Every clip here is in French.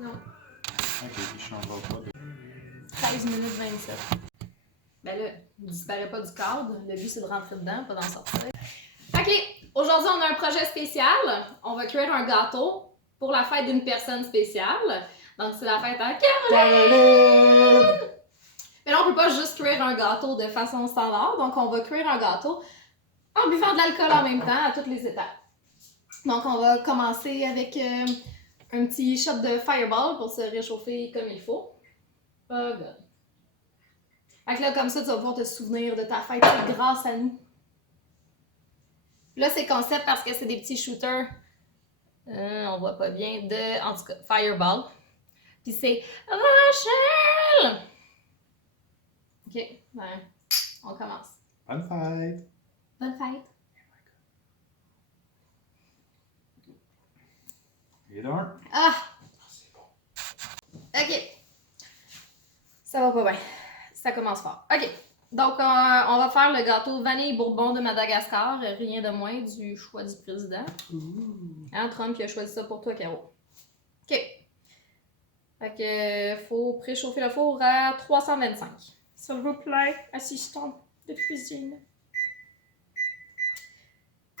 Non. Ok, je changerai pas de... 13 minutes 27. Ben là, il disparaît pas du cadre. Le but, c'est de rentrer dedans, pas d'en sortir. OK, aujourd'hui, on a un projet spécial. On va cuire un gâteau pour la fête d'une personne spéciale. Donc, c'est la fête à Caroline! Mais là, on peut pas juste cuire un gâteau de façon standard. Donc, on va cuire un gâteau en buvant de l'alcool en même temps à toutes les étapes. Donc, on va commencer avec un petit shot de Fireball pour se réchauffer comme il faut. Oh god. Fait que là, comme ça, tu vas pouvoir te souvenir de ta fête grâce à nous. Là, c'est concept parce que c'est des petits shooters. On voit pas bien. En tout cas, Fireball. Puis c'est Rachel! Ok, ben, on commence. Bonne fête! Bonne fête! Et d'un. Ah! C'est bon. Ok. Ça va pas bien. Ça commence fort. Ok. Donc, on va faire le gâteau vanille bourbon de Madagascar. Rien de moins du choix du président. Hein, Trump il a choisi ça pour toi, Caro. Ok. Fait que faut préchauffer le four à 325. S'il vous plaît, assistant de cuisine.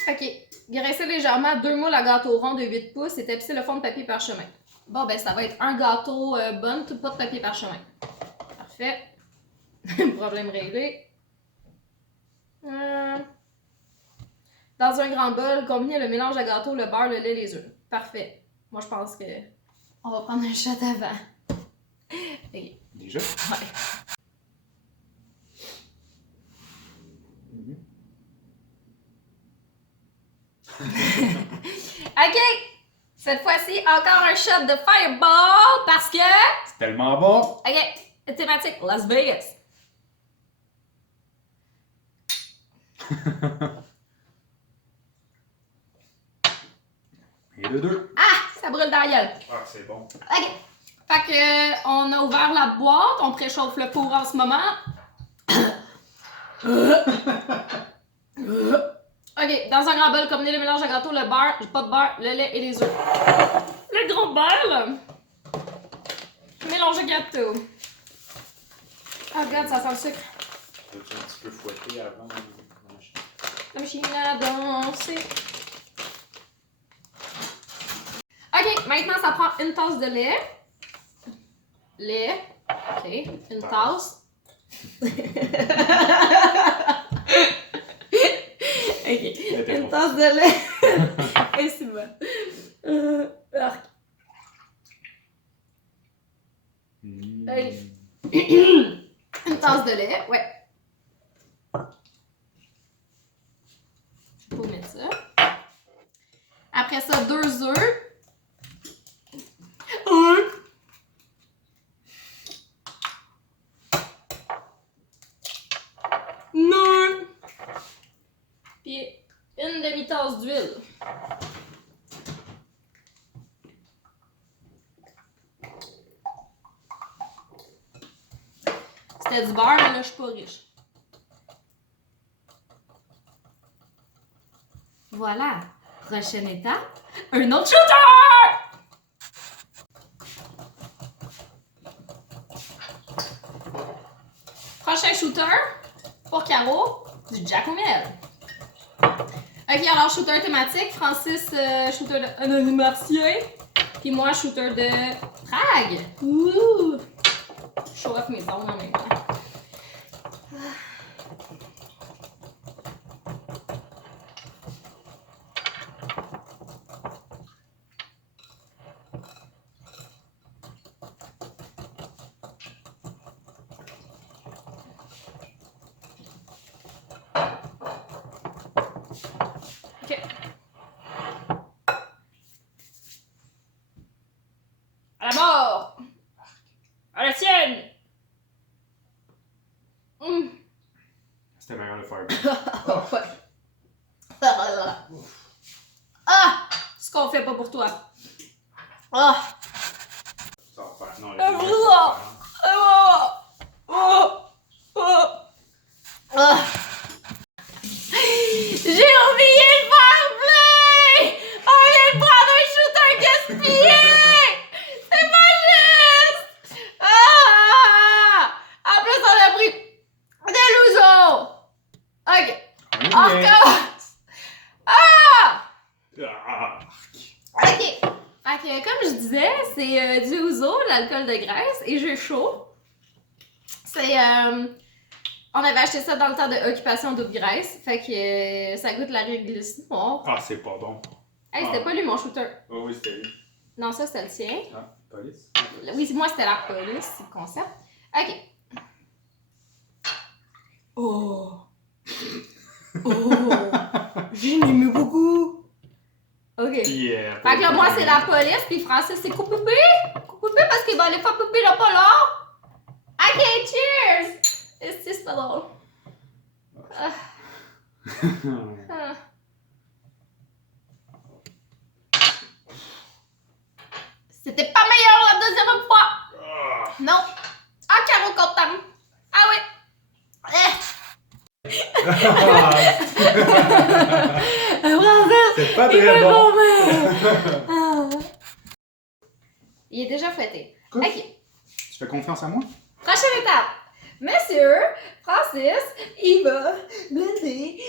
Ok. Graissez légèrement 2 moules à gâteau rond de 8 pouces et tapissez le fond de papier parchemin. Bon, ben ça va être un gâteau bon, pas de papier parchemin. Parfait. Problème réglé. Dans un grand bol, combinez le mélange à gâteau, le beurre, le lait, les œufs. Parfait. Moi, je pense que on va prendre un shot avant. Ok. Déjà? Ouais. Ok! Cette fois-ci, encore un shot de Fireball parce que... C'est tellement bon! Ok, thématique Las Vegas. Et le deux. Ah! Ça brûle dans la gueule. Ah, c'est bon. Ok. Fait que, on a ouvert la boîte, on préchauffe le four en ce moment. Ok, dans un grand bol, combinez le mélange à gâteau, le beurre, pas de beurre, le lait et les œufs. Le gros bol. Mélange à gâteau. Ah, regarde, ça sent le sucre. Peux-tu un petit peu fouetter avant de manger? La machine à danser. Ok, maintenant ça prend une tasse de lait. Lait. Ok, une tasse. Ok, une tasse de lait. Et c'est bon. Allez. Une tasse de lait, ouais. Faut mettre ça. Après ça, 2 œufs. Non. Puis une demi-tasse d'huile. C'était du beurre, mais là, je suis pas riche. Voilà. Prochaine étape, un autre shooter! Prochain shooter, pour Caro, du Jack O'Miel. Ok, alors shooter thématique, Francis, shooter de martien, puis moi, shooter de Prague. Ouh! Show off mes ongles en même temps. Ok. À la mort! À la sienne! C'était meilleur le Fireball. Ouais. Ah! Ce qu'on fait pas pour toi. Ah! Ça va faire. Non, Ah! les deux, ça va faire. J'ai oublié le faire bleu! On vient de prendre un shooter gaspillé! C'est pas disais, c'est du ouzo, l'alcool de graisse, et jus chaud. C'est... on avait acheté ça dans le temps de Occupation Double Graisse, fait que ça goûte la réglisse noire. Ah, c'est pas bon. Hey, c'était pas lui mon shooter. Oh oui, c'était lui. Non, ça c'était le tien. Ah, police. Oui, moi c'était la police, c'est le concept. Ok. Oh! Oh! J'en aimais beaucoup! Ok. Yeah. Fait que là, moi c'est la police, puis Francis c'est coupé! Coupé parce qu'il va aller faire poupée là pas là! Ok, cheers! C'est pas drôle. Ah. Ah. C'était pas meilleur la deuxième fois! Non! Ah, Caro content! Ah oui! C'est pas très bon. Il est déjà fouetté. Cool. Ok. Tu fais confiance à moi? Prochaine étape. Monsieur Francis, il va blender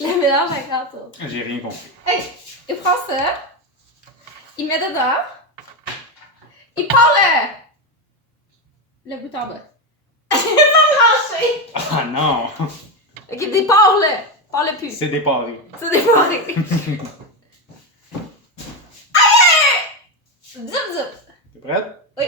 le mélange à gâteau. J'ai rien compris. Ok. Il prend ça. Il met dedans. Il part le bout en bas. Il est pas branché. Ah non! Ok, dépare-le. Parle plus. C'est déparé. C'est déparé. Allez! Zip zip. T'es prête? Oui.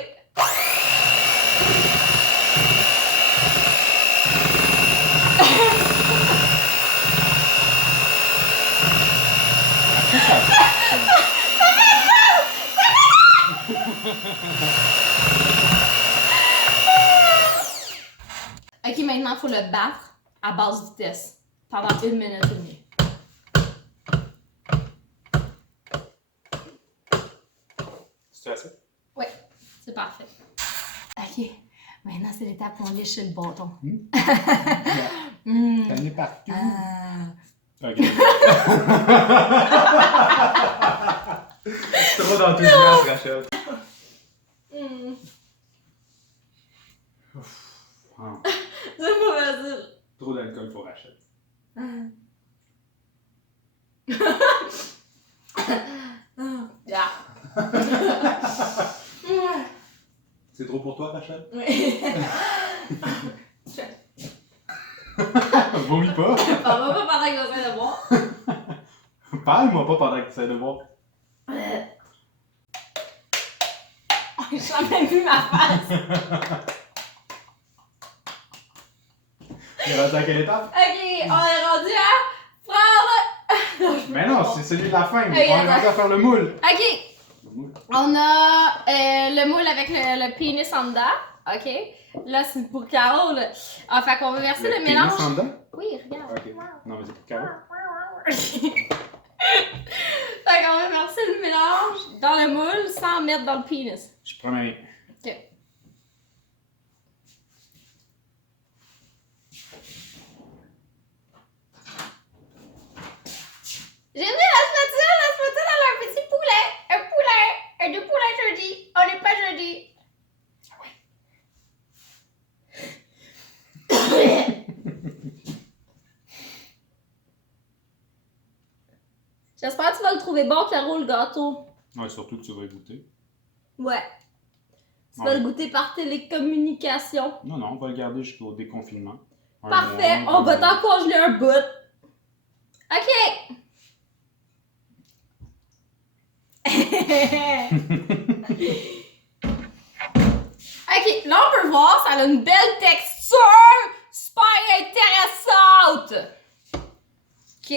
Ok, maintenant il faut le battre à basse vitesse pendant 1 minute et demie. C'est assez? Oui, c'est parfait. Ok, maintenant c'est l'étape où on lèche le bâton. T'en es partout. Ok. Trop d'enthousiasme, Rachel. Wow. C'est pas facile. Trop d'alcool pour Rachel. Yeah. C'est trop pour toi, Rachel? Oui. Vomis pas. Parle-moi pas pendant que j'essaie de boire. Parle-moi pas pendant que tu essaies de boire. J'ai jamais vu ma face. Tu es rendu à quelle étape? Ok, on est rendu à prendre. Mais non, c'est celui de la fin. On Ok, est rendu attends. à faire le moule. Ok, on a le moule avec le pénis en dedans. Ok, là c'est pour Carole. Ah, fait qu'on va verser le mélange. pénis en dedans? Oui, regarde. Ok. Non, mais c'est pour Caro. Fait qu'on va verser le mélange dans le moule sans mettre dans le pénis. Je promets. Ok. J'ai mis la spatule dans un petit poulet. Un poulet. Un deux poulets jeudi. On n'est pas jeudi. J'espère que tu vas le trouver bon, Caro, le gâteau. Ouais, surtout que tu vas goûter. Ouais. Tu Ouais. vas le goûter par télécommunication. Non, non, on va le garder jusqu'au déconfinement. Un Parfait. mois, On va 2 mois. t'en congeler un bout. OK. OK, là on peut voir, ça a une belle texture, super intéressante. OK.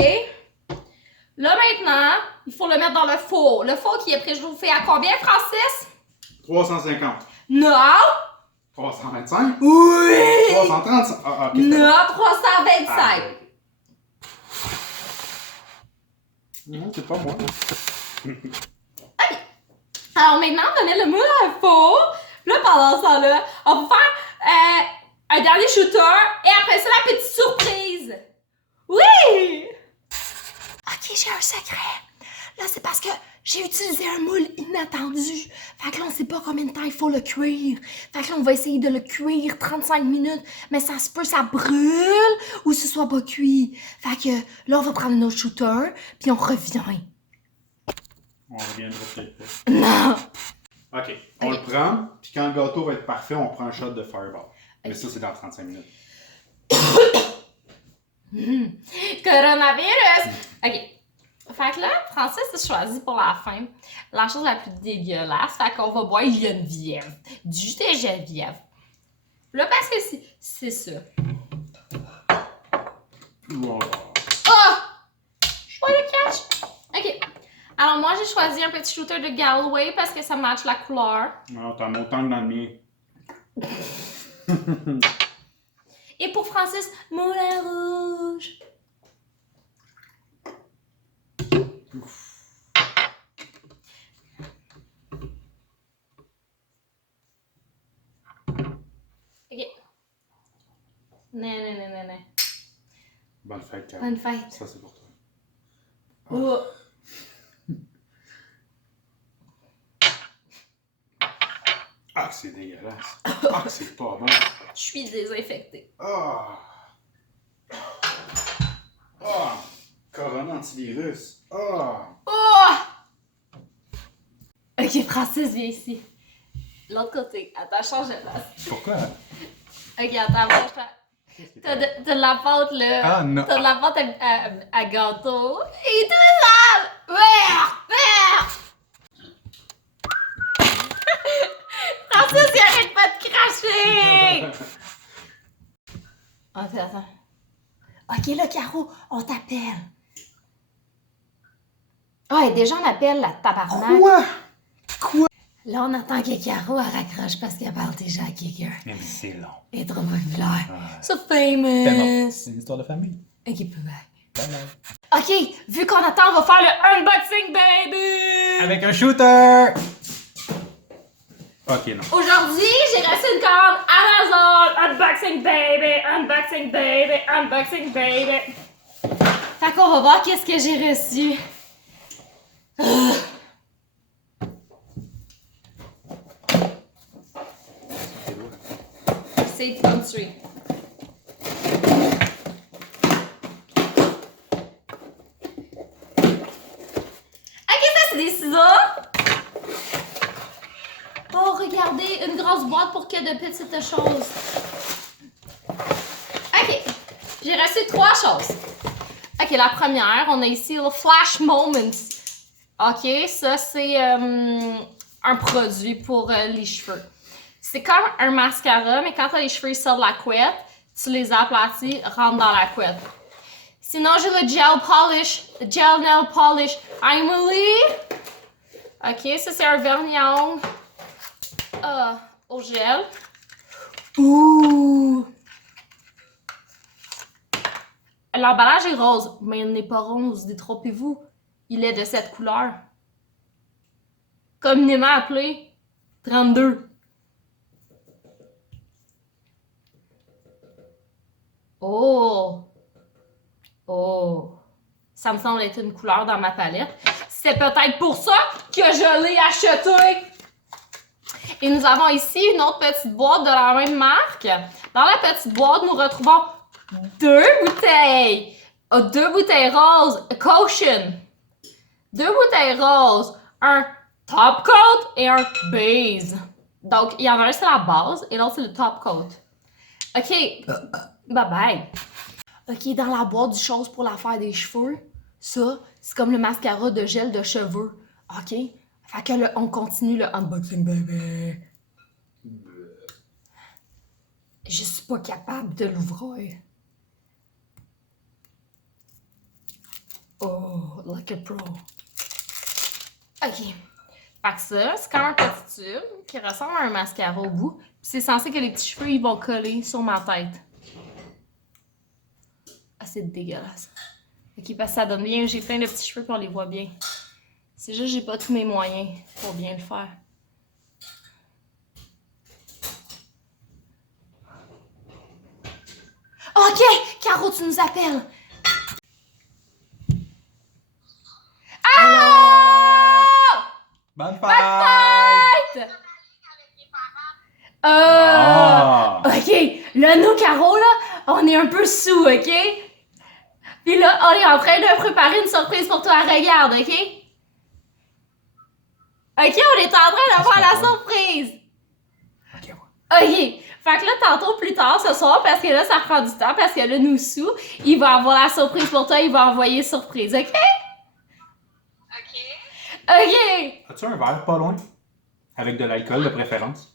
Là maintenant, il faut le mettre dans le four. Le four qui est préchauffé à combien, Francis? 350. Non. 325. Oui. 335. Ah, ok. Non, 325. Non, c'est pas moi. Alors maintenant, on va mettre le moule dans le four. Puis là, pendant ce temps-là, on va faire un dernier shooter. Et après ça, la petite surprise. Oui! Ok, j'ai un secret. Là, c'est parce que j'ai utilisé un moule inattendu. Fait que là, on sait pas combien de temps il faut le cuire. Fait que là, on va essayer de le cuire 35 minutes. Mais ça se peut, ça brûle ou ce soit pas cuit. Fait que là, on va prendre notre shooter. Puis on revient. On reviendra peut-être pas. Non! OK, on le prend, puis quand le gâteau va être parfait, on prend un shot de Fireball. Mais ça, c'est dans 35 minutes. Coronavirus! OK. Fait que là, Francis a choisi pour la fin la chose la plus dégueulasse. Fait qu'on va boire Geneviève. Du jus de Geneviève. Là, parce que c'est ça. Wow. Oh! Je vois le catch! OK. Alors, moi, j'ai choisi un petit shooter de Galway parce que ça match la couleur. Non, t'en as autant que dans le mien. Et pour Francis, Moulin Rouge. OK. Non. Bonne fête, Carl. Bonne fête. Ça, c'est pour toi. Oh. Ah, que c'est dégueulasse. Ah, que c'est pas bon. Je suis désinfectée. Ah. Ah. Corona antivirus. Ah. Oh! Ok, Francis, viens ici. L'autre côté. Attends, change de place. Pourquoi? Ok, attends, moi, T'as de la pâte, là. Ah, non. T'as de la pâte à gâteau. Et tout ça! Merde! Francis, il arrête pas de cracher! Attends. Ok, là, Caro, on t'appelle. Ah, et déjà, on appelle la tabarnak. Quoi? Là, on attend que Caro elle raccroche parce qu'elle parle déjà à quelqu'un. Mais c'est long. Elle est trop populaire. Ah. So famous. Tellement. C'est une histoire de famille. Ok, bye. Ok, vu qu'on attend, on va faire le unboxing, baby! Avec un shooter! Ok, non. Aujourd'hui, j'ai reçu une commande Amazon. Unboxing, baby! Unboxing, baby! Unboxing, baby! Fait qu'on va voir qu'est-ce que j'ai reçu. Safe country. Ok, ça c'est des ciseaux. Oh, regardez, une grosse boîte pour que de petites choses. Ok, j'ai reçu 3 choses. Ok, la première, on a ici le Flash Moments. Ok, ça c'est un produit pour les cheveux. C'est comme un mascara, mais quand t'as les cheveux sortent de la couette, tu les aplatis, rentrent dans la couette. Sinon, j'ai le gel nail polish Emily. Ok, ça c'est un vernis à ongles au gel. Ouh! L'emballage est rose, mais il n'est pas rose, détrompez-vous. Il est de cette couleur. Communément appelé 32. Oh! Ça me semble être une couleur dans ma palette. C'est peut-être pour ça que je l'ai acheté! Et nous avons ici une autre petite boîte de la même marque. Dans la petite boîte, nous retrouvons 2 bouteilles. 2 bouteilles roses, Caution. 2 bouteilles roses, un top coat et un base. Donc, il y en a un, c'est la base et l'autre, c'est le top coat. OK, bye bye. OK, dans la boîte du chose pour la faire des cheveux, ça, c'est comme le mascara de gel de cheveux. OK? Fait que là, on continue le unboxing, baby. Je suis pas capable de l'ouvrir. Oh, like a pro. OK. Fait que ça, c'est comme un petit tube qui ressemble à un mascara au bout. Puis c'est censé que les petits cheveux, ils vont coller sur ma tête. Ah, c'est dégueulasse. OK, parce que ça donne bien. J'ai plein de petits cheveux puis on les voit bien. C'est juste que j'ai pas tous mes moyens pour bien le faire. OK! Caro, tu nous appelles! Ah! Bonne fête! Bonne fête! OK. Là, nous, Caro, là, on est un peu sous, OK? Puis là, on est en train de préparer une surprise pour toi. Regarde, OK? Ok, on est en train de faire la surprise. Ok, Ok. Fait que là, tantôt, plus tard ce soir, parce que là, ça prend du temps, parce que là, nous sous, il va avoir la surprise pour toi, il va envoyer surprise, ok? Ok! As-tu un verre pas loin? Avec de l'alcool de préférence?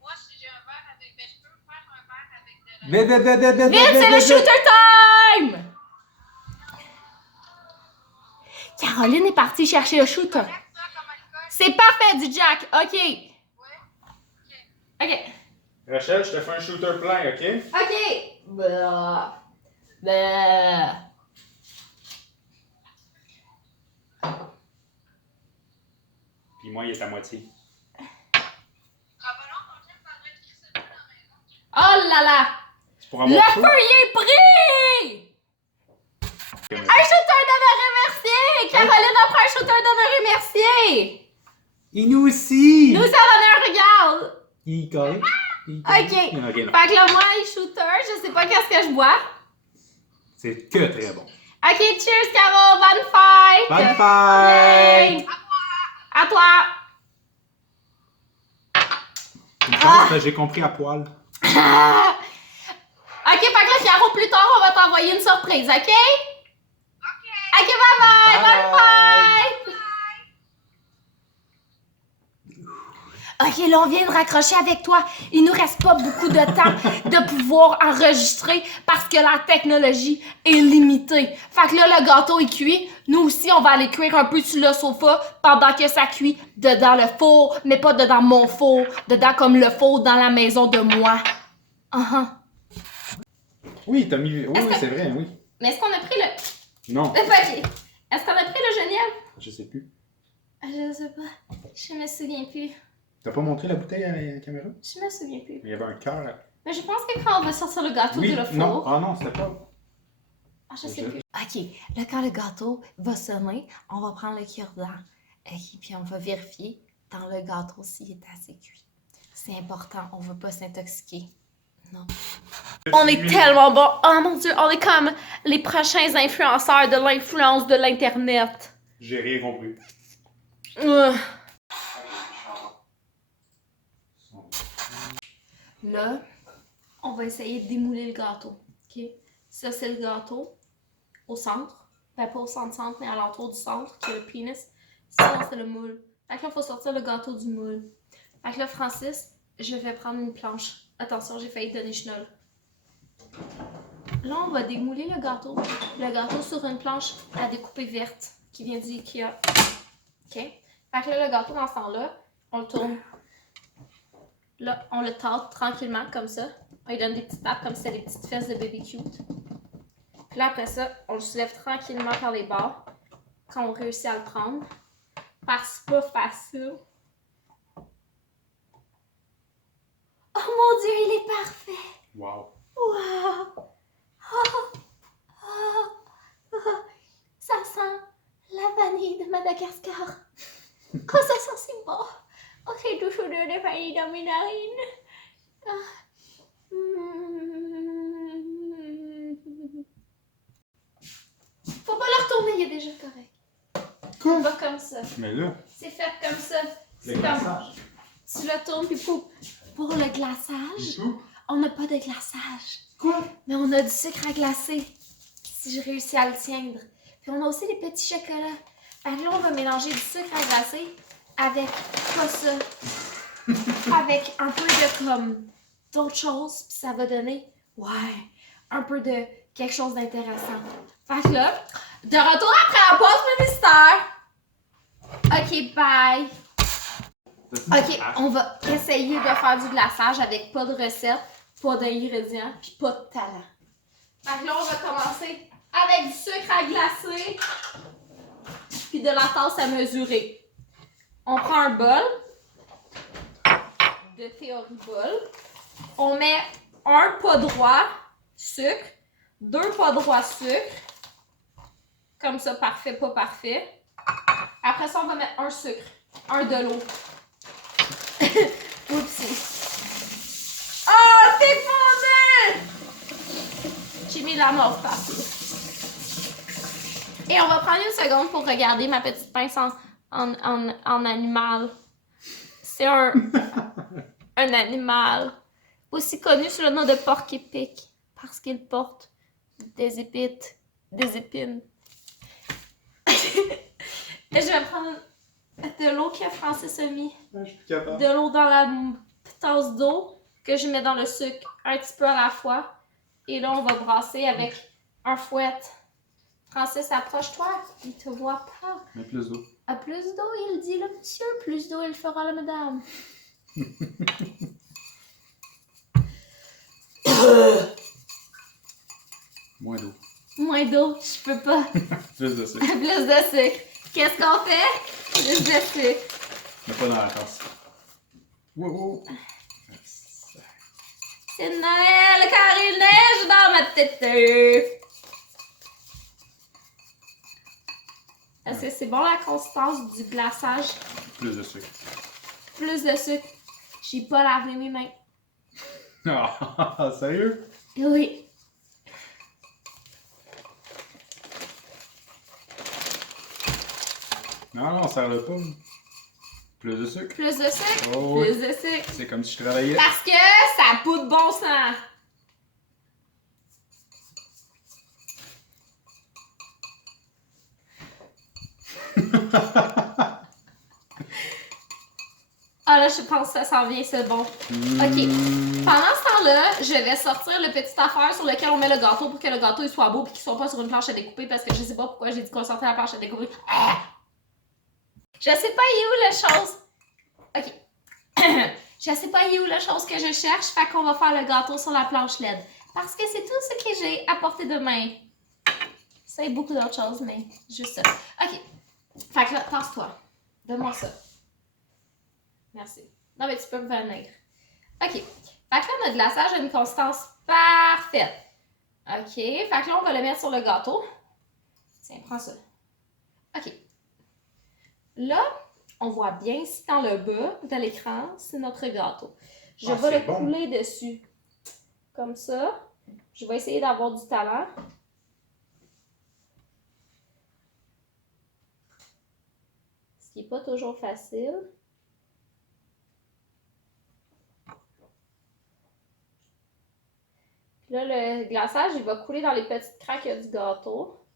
Moi, si j'ai un verre avec. Mais je peux faire un verre avec de la. Vite, c'est le shooter time! Caroline est partie chercher le shooter. Ça, comme alcool. C'est parfait, dit Jack. Ok. Ouais. Ok. Rachel, je te fais un shooter plein, ok? Ok. Bah. Bah. Puis moi, il est à moitié. Ah, ben non, mon chien parlerait de crisser le feu dans la maison. Oh là là! C'est pour Le avoir feu, il est pris! Un shooter de me remercier! Caroline a pris un shooter de me remercier! Et nous aussi! Nous, ça donne un regard! Il colle. Ok. Fait que là, moi, les shooters, je sais pas qu'est-ce que je bois. C'est que très bon. Ok, cheers, Caro! Bonne fête! Bonne fête! Yay! À toi! Une chance, j'ai compris à poil. Ah! Ok, fait que là, Caro, plus tard, on va t'envoyer une surprise, ok? Ok, bye bye! Bonne fête! Ok, là, on vient de raccrocher avec toi. Il nous reste pas beaucoup de temps de pouvoir enregistrer parce que la technologie est limitée. Fait que là, le gâteau est cuit. Nous aussi, on va aller cuire un peu sur le sofa pendant que ça cuit dedans le four, mais pas dedans mon four, dedans comme le four dans la maison de moi. Oui, t'as mis. Oui, Est-ce oui, que- c'est vrai, oui. Mais est-ce qu'on a pris le... Non, Ok. Est-ce qu'on a pris le Genièvre? je sais plus. Je sais pas. Je me souviens plus. T'as pas montré la bouteille à la caméra? Je me souviens plus. Il y avait un cœur là. Mais je pense que quand on va sortir le gâteau Oui, de le four... non. Ah non, c'était pas. Ah, je sais plus. Ok, là, quand le gâteau va sonner, on va prendre le cure-dent. Puis on va vérifier dans le gâteau s'il est assez cuit. C'est important, on veut pas s'intoxiquer. Non. On est tellement bon. Oh mon Dieu, on est comme les prochains influenceurs de l'influence de l'Internet. J'ai rien compris. Là, on va essayer de démouler le gâteau. Ok? Ça, c'est le gâteau au centre. Ben, pas au centre, mais à l'entour du centre, qui est le pénis. Sinon, c'est le moule. Fait que là, il faut sortir le gâteau du moule. Fait que là, Francis, je vais prendre une planche. Attention, j'ai failli te donner chenol. Là, on va démouler le gâteau. Le gâteau sur une planche à découper verte qui vient du Ikea. OK? Fait que là, le gâteau, dans ce temps-là, on le tourne. Là, on le tâte tranquillement, comme ça. On lui donne des petites tapes comme si c'était des petites fesses de bébé cute. Puis là, après ça, on le soulève tranquillement par les bords quand on réussit à le prendre. Parce que c'est pas facile. Oh mon Dieu, il est parfait! Wow. Wow! Oh, oh, oh. Ça sent la vanille de Madagascar. Oh, ça sent si bon! Oh, c'est tout chaud de vanille dans mes narines. Ah. Faut pas le retourner, il est déjà correct. Quoi? On va comme ça. Mais là, C'est fait comme ça. le C'est comme... glaçage. Tu le tournes, puis pour le glaçage, Tout? on n'a pas de glaçage. Quoi? Mais on a du sucre à glacer. Si je réussis à le tiendre. Puis on a aussi des petits chocolats. Fait que là, on va mélanger du sucre à glacer avec pas ça. Avec un peu de comme d'autres choses. Puis ça va donner, un peu de quelque chose d'intéressant. Fait que là, de retour après la pause publicitaire. Ok, bye. Ok, on va essayer de faire du glaçage avec pas de recette, pas d'ingrédients, puis pas de talent. Fait que là, on va commencer avec du sucre à glacer, puis de la tasse à mesurer. On prend un bol de théorie bol. On met un pas droit sucre, 2 pas droits sucre. Comme ça, parfait, pas parfait. Après ça, on va mettre un sucre, un de l'eau. Oupsie. Oh, c'est fondu! J'ai mis la mauve partout. Et on va prendre une seconde pour regarder ma petite pince en animal. C'est un animal aussi connu sous le nom de porc-épic parce qu'il porte des épines. Et je vais prendre de l'eau que Francis a mis. Je suis capable. De l'eau dans la tasse d'eau que je mets dans le sucre un petit peu à la fois. Et là, on va brasser avec un fouet. Francis, approche-toi. Il te voit pas. Mets plus d'eau. À plus d'eau, il dit le monsieur. Plus d'eau, il fera la madame. Moins d'eau. Moins d'eau, je peux pas. Plus de sucre. Plus de sucre. Qu'est-ce qu'on fait? Plus de sucre. Mais pas dans la tasse. Wow. C'est Noël car il neige dans ma tête. Est-ce que c'est bon la consistance du glaçage? Plus de sucre. Plus de sucre. J'ai pas lavé mes mains. Ah, sérieux? Oui. Non, ça le pas. Plus de sucre. Plus de sucre? Oh, oui. Plus de sucre. C'est comme si je travaillais. Parce que ça a pas de bon sens. Ah là, je pense que ça s'en vient, c'est bon. Ok. Pendant ce temps-là, je vais sortir le petit affaire sur lequel on met le gâteau pour que le gâteau il soit beau et qu'il soit pas sur une planche à découper parce que je sais pas pourquoi j'ai dit qu'on sortait la planche à découper. Ah! Je sais pas il est où la chose. Ok. Je sais pas il est où la chose que je cherche, fait qu'on va faire le gâteau sur la planche LED. Parce que c'est tout ce que j'ai à portée de main. Ça et beaucoup d'autres choses, mais juste ça. Ok. Fait que là, tasse-toi. Donne-moi ça. Merci. Non, mais tu peux revenir. OK. Fait que là, notre glaçage a une consistance parfaite. OK. Fait que là, on va le mettre sur le gâteau. Tiens, prends ça. OK. Là, on voit bien ici dans le bas de l'écran, c'est notre gâteau. Je vais le couler dessus. Comme ça. Je vais essayer d'avoir du talent. Ce qui n'est pas toujours facile. Là, le glaçage, il va couler dans les petites craques du gâteau.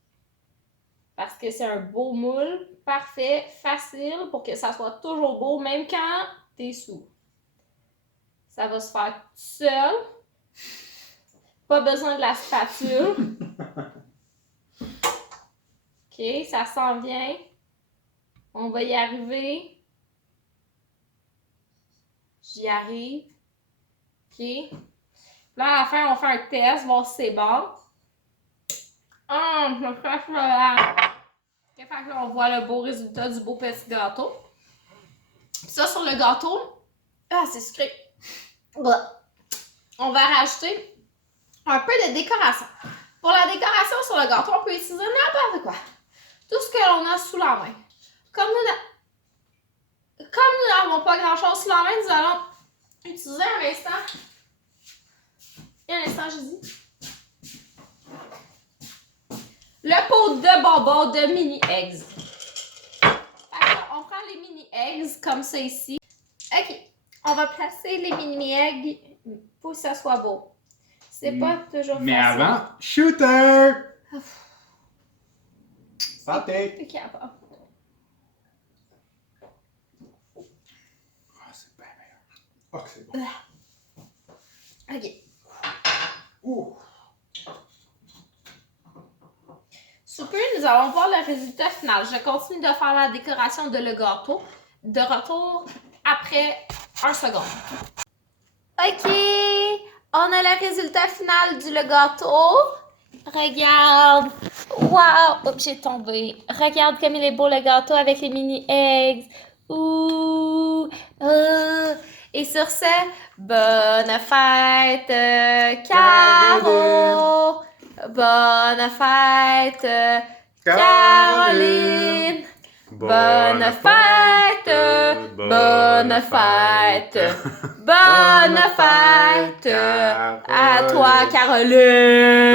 Parce que c'est un beau moule, parfait, facile, pour que ça soit toujours beau, même quand t'es sous. Ça va se faire tout seul. Pas besoin de la spatule. OK, ça s'en vient. On va y arriver. J'y arrive. OK. Là, à la fin, on fait un test, voir si c'est bon. Je me fais là. Fait que là, on voit le beau résultat du beau petit gâteau. Puis ça, sur le gâteau, c'est sucré. On va rajouter un peu de décoration. Pour la décoration sur le gâteau, on peut utiliser n'importe quoi. Tout ce que l'on a sous la main. Comme nous n'avons pas grand-chose sous la main, nous allons utiliser un instant. Et un instant, je dis. Le pot de bonbons de mini eggs. Alors, on prend les mini eggs comme ça ici. OK. On va placer les mini eggs pour que ça soit beau. C'est pas toujours facile. Mais avant, shooter! Santé! C'est capable. C'est bien meilleur. Oh, c'est bon. OK. Ouh. Sous peu, nous allons voir le résultat final. Je continue de faire la décoration de le gâteau. De retour après 1 seconde. OK. On a le résultat final du le gâteau. Regarde. Wow. Oups, j'ai tombé. Regarde comme il est beau le gâteau avec les mini eggs. Ouh. Et sur ce, bonne fête, Caro. Bonne fête, Caroline. Bonne fête. Bonne fête. Bonne fête à toi, Caroline.